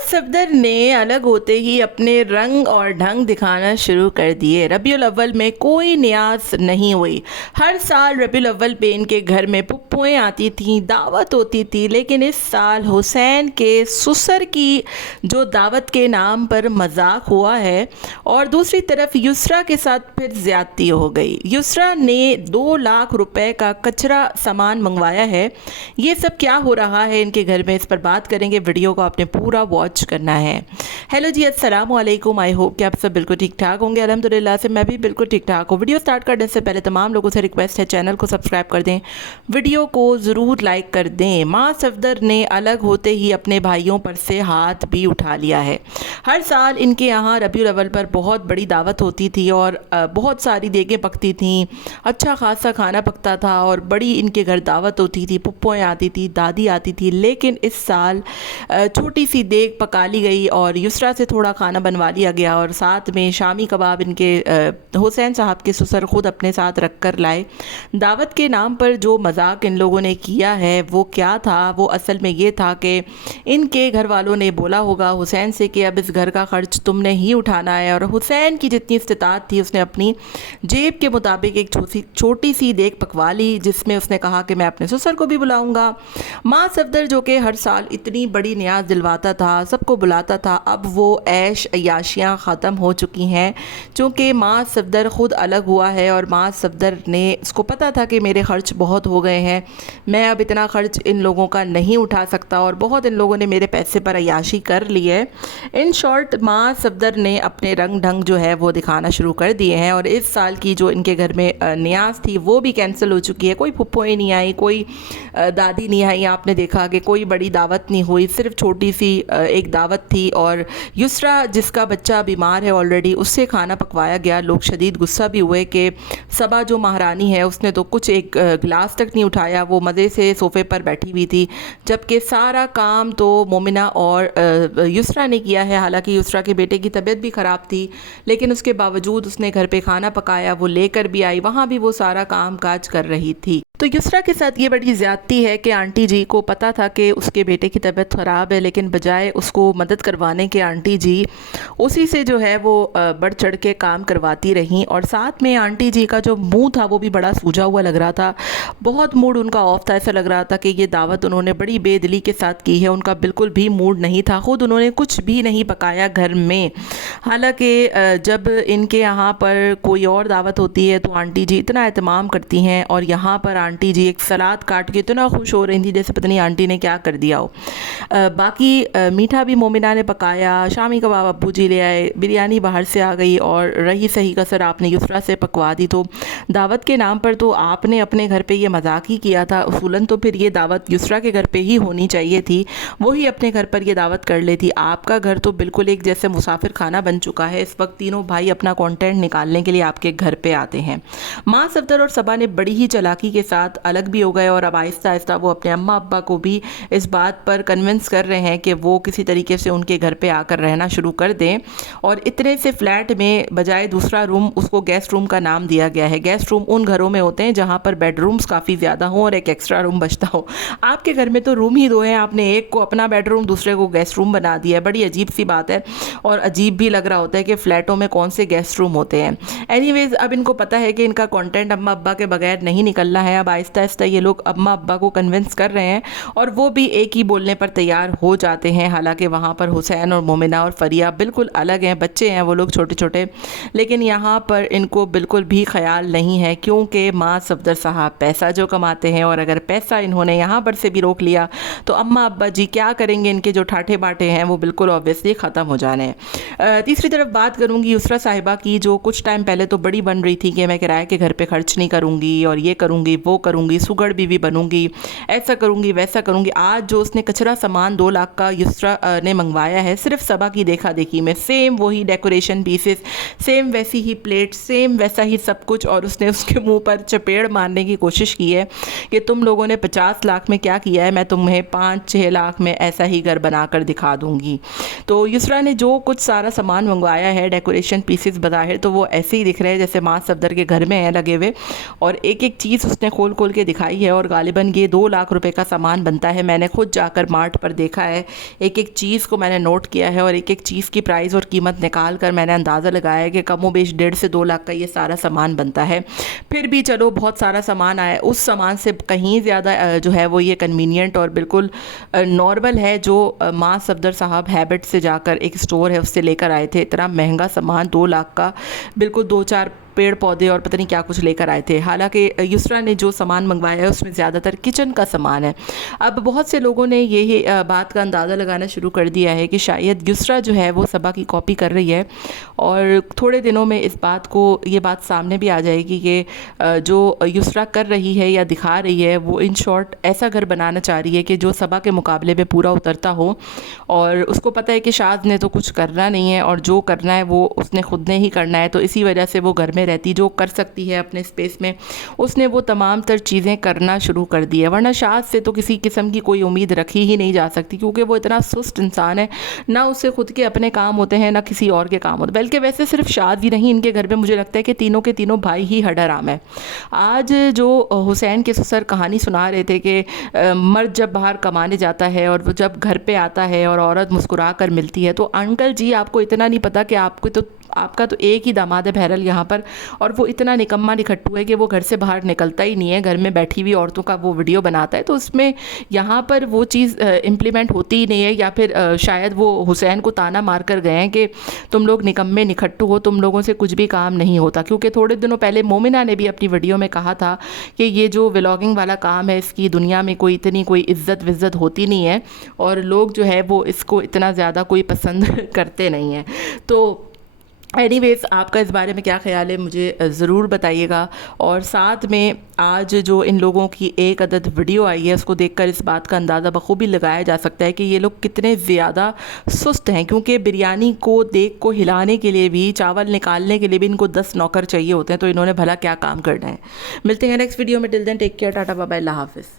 सफदर ने अलग होते ही अपने रंग और ढंग दिखाना शुरू कर दिए। रबीउल अव्वल में कोई न्याज नहीं हुई। हर साल रबीउल अव्वल पे इनके घर में पुप्पुएँ आती थीं, दावत होती थी, लेकिन इस साल हुसैन के ससुर की जो दावत के नाम पर मजाक हुआ है और दूसरी तरफ युसरा के साथ फिर ज्यादती हो गई। युसरा ने 2 लाख रुपए का कचरा सामान मंगवाया है। ये सब क्या हो रहा है इनके घर में, इस पर बात करेंगे। वीडियो को आपने पूरा वॉच करना है। हेलो जी, अस्सलाम वालेकुम। आई होप कि आप सब बिल्कुल ठीक ठाक होंगे। अल्हम्दुलिल्लाह से मैं भी बिल्कुल ठीक ठाक हूँ। वीडियो स्टार्ट करने से पहले तमाम लोगों से रिक्वेस्ट है, चैनल को सब्सक्राइब कर दें, वीडियो को ज़रूर लाइक कर दें। माँ सफदर ने अलग होते ही अपने भाइयों पर से हाथ भी उठा लिया है। हर साल इनके यहाँ रबीउल अव्वल पर बहुत बड़ी दावत होती थी और बहुत सारी देगें पकती थीं, अच्छा खासा खाना पकता था और बड़ी इनके घर दावत होती थी, पुप्पोएँ आती थी, दादी आती थी। लेकिन इस साल छोटी सी देग पका ली गई और युसरा से थोड़ा खाना बनवा लिया गया और साथ में शामी कबाब इनके हुसैन साहब के ससुर ख़ुद अपने साथ रख कर लाए। दावत के नाम पर जो मजाक इन लोगों ने किया है वो क्या था? वो असल में ये था कि इनके घर वालों ने बोला होगा हुसैन से कि अब इस घर का ख़र्च तुमने ही उठाना है, और हुसैन की जितनी इस्तिताअत थी उसने अपनी जेब के मुताबिक एक छोटी सी देग पकवा ली, जिसमें उसने कहा कि मैं अपने ससुर को भी बुलाऊंगा। माँ सफदर जो कि हर साल इतनी बड़ी न्याज दिलवाता था, सबको बुलाता था, अब वो ऐश अयाशियाँ ख़त्म हो चुकी हैं। चूँकि माँ सफदर ख़ुद अलग हुआ है और माँ सफदर ने उसको पता था कि मेरे ख़र्च बहुत हो गए हैं, मैं अब इतना ख़र्च इन लोगों का नहीं उठा सकता और बहुत इन लोगों ने मेरे पैसे पर अयाशी कर ली है। इन शॉर्ट माँ सफदर ने अपने रंग ढंग जो है वो दिखाना शुरू कर दिए हैं और इस साल की जो इनके घर में न्याज थी वो भी कैंसिल हो चुकी है। कोई फुप्पोएँ नहीं आई, कोई दादी नहीं आई, आपने देखा कि कोई बड़ी दावत नहीं हुई, सिर्फ छोटी सी एक दावत थी। और युसरा जिसका बच्चा बीमार है ऑलरेडी, उससे खाना पकवाया गया। लोग शदीद गुस्सा भी हुए कि सबा जो महारानी है उसने तो कुछ एक गिलास तक नहीं उठाया, वो मज़े से सोफ़े पर बैठी हुई थी, जबकि सारा काम तो मोमिना और युसरा ने किया है। हालांकि युसरा के बेटे की तबीयत भी ख़राब थी, लेकिन उसके बावजूद उसने घर पे खाना पकाया, वो लेकर भी आई, वहाँ भी वो सारा काम काज कर रही थी। तो युसरा के साथ ये बड़ी ज़्यादती है कि आंटी जी को पता था कि उसके बेटे की तबीयत ख़राब है, लेकिन बजाय उसको मदद करवाने के आंटी जी उसी से जो है वो बढ़ चढ़ के काम करवाती रहीं। और साथ में आंटी जी का जो मुंह था वो भी बड़ा सूजा हुआ लग रहा था, बहुत मूड उनका ऑफ था। ऐसा लग रहा था कि ये दावत उन्होंने बड़ी बेदिली के साथ की है, उनका बिल्कुल भी मूड नहीं था, ख़ुद उन्होंने कुछ भी नहीं पकाया घर में। हालांकि जब इनके यहाँ पर कोई और दावत होती है तो आंटी जी इतना एहतमाम करती हैं, और यहाँ पर आंटी जी एक सलाद काट के इतना खुश हो रही थी जैसे पता नहीं आंटी ने क्या कर दिया हो। बाकी मीठा भी मोमिना ने पकाया, शामी कबाब अब्बू जी ले आए, बिरयानी बाहर से आ गई और रही सही कसर आपने युसरा से पकवा दी। तो दावत के नाम पर तो आपने अपने घर पे ये मजाक ही किया था। उसूलन तो फिर ये दावत युसरा के घर पे ही होनी चाहिए थी, वही अपने घर पर ये दावत कर लेती। आपका घर तो बिल्कुल एक जैसे मुसाफिर खाना बन चुका है। इस वक्त तीनों भाई अपना कंटेंट निकालने के लिए आपके घर पे आते हैं। माँ सफदर और सबा ने बड़ी ही चालाकी के साथ अलग भी हो गए और अब आहिस्ता आहिस्ता वो अपने अम्मा अब्बा को भी इस बात पर कन्विंस कर रहे हैं कि वो किसी तरीके से उनके घर पे आकर रहना शुरू कर दें। और इतने से फ्लैट में बजाय दूसरा रूम उसको गेस्ट रूम का नाम दिया गया है। गेस्ट रूम उन घरों में होते हैं जहाँ पर बेडरूम्स काफ़ी ज़्यादा हों और एक एक्स्ट्रा रूम बचता हो। आपके घर में तो रूम ही 2 हैं, आपने एक को अपना बेडरूम दूसरे को गेस्ट रूम बना दिया है। बड़ी अजीब सी बात है और अजीब भी लग रहा होता है कि फ़्लैटों में कौन से गेस्ट रूम होते हैं। एनीवेज़, अब इनको पता है कि इनका कंटेंट अम्मा अब्बा के बगैर नहीं निकलना है। अब आहिस्ता आहिस्ता ये लोग अम्मा अब्बा को कन्विंस कर रहे हैं और वो भी एक ही बोलने पर तैयार हो जाते हैं। हालांकि वहाँ पर हुसैन और मोमिना और फरिया बिल्कुल अलग हैं, बच्चे हैं वो लोग छोटे छोटे, लेकिन यहाँ पर इनको बिल्कुल भी ख्याल नहीं है, क्योंकि माँ सफदर साहब पैसा जो कमाते हैं और अगर पैसा इन्होंने यहाँ पर से भी रोक लिया तो अम्मा अब्बा जी क्या करेंगे? इनके जो ठाठे बाटे हैं वो बिल्कुल ऑब्वियसली ख़त्म हो जाने हैं। तीसरी तरफ बात करूँगी युसरा साहिबा की, जो कुछ टाइम पहले तो बड़ी बन रही थी कि मैं किराए के घर पे खर्च नहीं करूँगी और ये करूँगी वो करूँगी, सुगड़ बीवी बनूँगी, ऐसा करूँगी वैसा करूँगी। आज जो उसने कचरा सामान 2 लाख का युसरा ने मंगवाया है, सिर्फ सबा की देखा देखी में सेम वही डेकोरेशन पीसेस, सेम वैसी ही प्लेट, सेम वैसा ही सब कुछ, और उसने उसके मुंह पर चपेड़ मारने की कोशिश की है कि तुम लोगों ने 50 लाख में क्या किया है, मैं तुम्हें 5-6 लाख में ऐसा ही घर बनाकर दिखा दूँगी। तो युसरा ने जो कुछ सारा सामान मंगवाया है, डेकोरेशन पीसेस बज़ाहिर तो वो ऐसे ही दिख रहे हैं जैसे माँ सफदर के घर में है लगे हुए, और एक एक चीज़ उसने کھول کے دکھائی ہے اور غالباً یہ 2 لاکھ روپے کا سامان بنتا ہے. میں نے خود جا کر مارٹ پر دیکھا ہے, ایک ایک چیز کو میں نے نوٹ کیا ہے اور ایک ایک چیز کی پرائز اور قیمت نکال کر میں نے اندازہ لگایا ہے کہ کم و بیش 1.5 سے 2 لاکھ کا یہ سارا سامان بنتا ہے. پھر بھی چلو بہت سارا سامان آیا, اس سامان سے کہیں زیادہ جو ہے وہ یہ کنوینئنٹ اور بالکل نارمل ہے جو ماں صفدر صاحب ہیبٹ سے جا کر ایک اسٹور ہے اس سے لے کر آئے تھے. اتنا مہنگا سامان 2 لاکھ کا, بالکل 2-4 پیڑ پودے اور پتہ نہیں کیا کچھ لے کر آئے تھے. حالانکہ یسریٰ نے جو سامان منگوایا ہے اس میں زیادہ تر کچن کا سامان ہے. اب بہت سے لوگوں نے یہ بات کا اندازہ لگانا شروع کر دیا ہے کہ شاید یسریٰ جو ہے وہ صبا کی کاپی کر رہی ہے, اور تھوڑے دنوں میں یہ بات سامنے بھی آ جائے گی کہ جو یسریٰ کر رہی ہے یا دکھا رہی ہے وہ ان شارٹ ایسا گھر بنانا چاہ رہی ہے کہ جو صبا کے مقابلے میں پورا اترتا ہو, اور اس کو پتہ ہے کہ شاذ نے تو کچھ کرنا نہیں ہے اور جو کرنا ہے وہ اس نے خود نے ہی کرنا ہے. تو اسی وجہ سے وہ گھر میں رہتی, جو کر سکتی ہے اپنے اسپیس میں اس نے وہ تمام تر چیزیں کرنا شروع کر دی ہے. ورنہ شاذ سے تو کسی قسم کی کوئی امید رکھی ہی نہیں جا سکتی, کیونکہ وہ اتنا سست انسان ہے, نہ اسے خود کے اپنے کام ہوتے ہیں نہ کسی اور کے کام ہوتے ہیں. بلکہ ویسے صرف شاذ ہی نہیں, ان کے گھر میں مجھے لگتا ہے کہ تینوں کے تینوں بھائی ہی ہڈ حرام ہے. آج جو حسین کے سسر کہانی سنا رہے تھے کہ مرد جب باہر کمانے جاتا ہے اور وہ جب گھر پہ آتا ہے اور عورت مسکرا کر ملتی ہے, تو انکل جی آپ کو اتنا نہیں پتا کہ آپ کا تو ایک ہی داماد ہے بہرحال یہاں پر, اور وہ اتنا نکما نکھٹو ہے کہ وہ گھر سے باہر نکلتا ہی نہیں ہے, گھر میں بیٹھی ہوئی عورتوں کا وہ ویڈیو بناتا ہے. تو اس میں یہاں پر وہ چیز امپلیمنٹ ہوتی ہی نہیں ہے, یا پھر شاید وہ حسین کو تانا مار کر گئے ہیں کہ تم لوگ نکمے نکھٹو ہو, تم لوگوں سے کچھ بھی کام نہیں ہوتا. کیونکہ تھوڑے دنوں پہلے مومنہ نے بھی اپنی ویڈیو میں کہا تھا کہ یہ جو ولاگنگ والا کام ہے اس کی دنیا میں کوئی عزت وزت ہوتی نہیں ہے, اور لوگ جو ہے وہ اس کو اتنا زیادہ کوئی پسند کرتے نہیں ہیں. تو اینی ویز آپ کا اس بارے میں کیا خیال ہے مجھے ضرور بتائیے گا. اور ساتھ میں آج جو ان لوگوں کی ایک عدد ویڈیو آئی ہے اس کو دیکھ کر اس بات کا اندازہ بخوبی لگایا جا سکتا ہے کہ یہ لوگ کتنے زیادہ سست ہیں, کیونکہ بریانی کو دیکھ کو ہلانے کے لیے بھی, چاول نکالنے کے لیے بھی ان کو 10 نوکر چاہیے ہوتے ہیں. تو انہوں نے بھلا کیا کام کرنا ہے. ملتے ہیں نیکسٹ ویڈیو میں. Till then take care, tata bye bye, اللہ حافظ.